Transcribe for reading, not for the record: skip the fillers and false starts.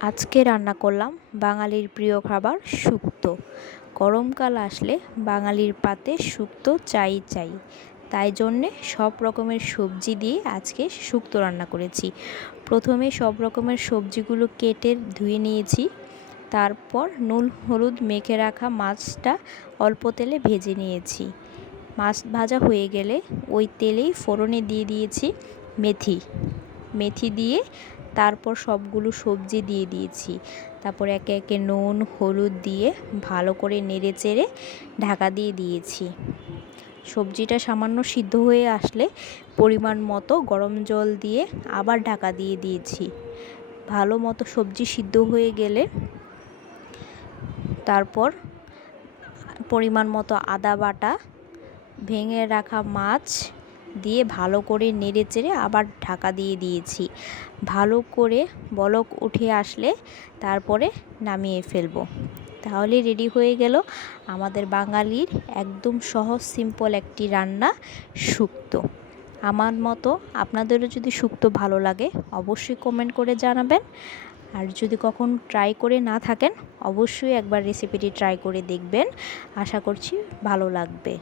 আজকে রান্না করলাম বাঙালির প্রিয় খাবার শুক্তো। গরমকাল আসলে বাঙালির পাতে শুক্তো চাই চাই, তাই জন্যে সব রকমের সবজি দিয়ে আজকে শুক্তো রান্না করেছি। প্রথমে সব রকমের সবজিগুলো কেটে ধুয়ে নিয়েছি, তারপর নুন হলুদ মেখে রাখা মাছটা অল্প তেলে ভেজে নিয়েছি। মাছ ভাজা হয়ে গেলে ওই তেলেই ফোড়নে দিয়ে দিয়েছি মেথি দিয়ে তারপর সবগুলো সবজি দিয়ে দিয়েছি। তারপর একে একে নুন হলুদ দিয়ে ভালো করে নেড়ে চেড়ে ঢাকা দিয়ে দিয়েছি। সবজিটা সামান্য সিদ্ধ হয়ে আসলে পরিমাণ মতো গরম জল দিয়ে আবার ঢাকা দিয়ে দিয়েছি। ভালো মতো সবজি সিদ্ধ হয়ে গেলে তারপর পরিমাণ মতো আদা বাটা, ভেঙে রাখা মাছ দিয়ে ভালো করে নেড়ে চেড়ে আবার ঢাকা দিয়ে দিয়েছি। ভালো করে বলক উঠে আসলে তারপরে নামিয়ে ফেলবো। তাহলে রেডি হয়ে গেল আমাদের বাঙালির একদম সহজ সিম্পল একটি রান্না শুক্তো। আমার মতো আপনাদেরও যদি শুক্তো ভালো লাগে অবশ্যই কমেন্ট করে জানাবেন। আর যদি কখন ট্রাই করে না থাকেন অবশ্যই একবার রেসিপিটি ট্রাই করে দেখবেন, আশা করছি ভালো লাগবে।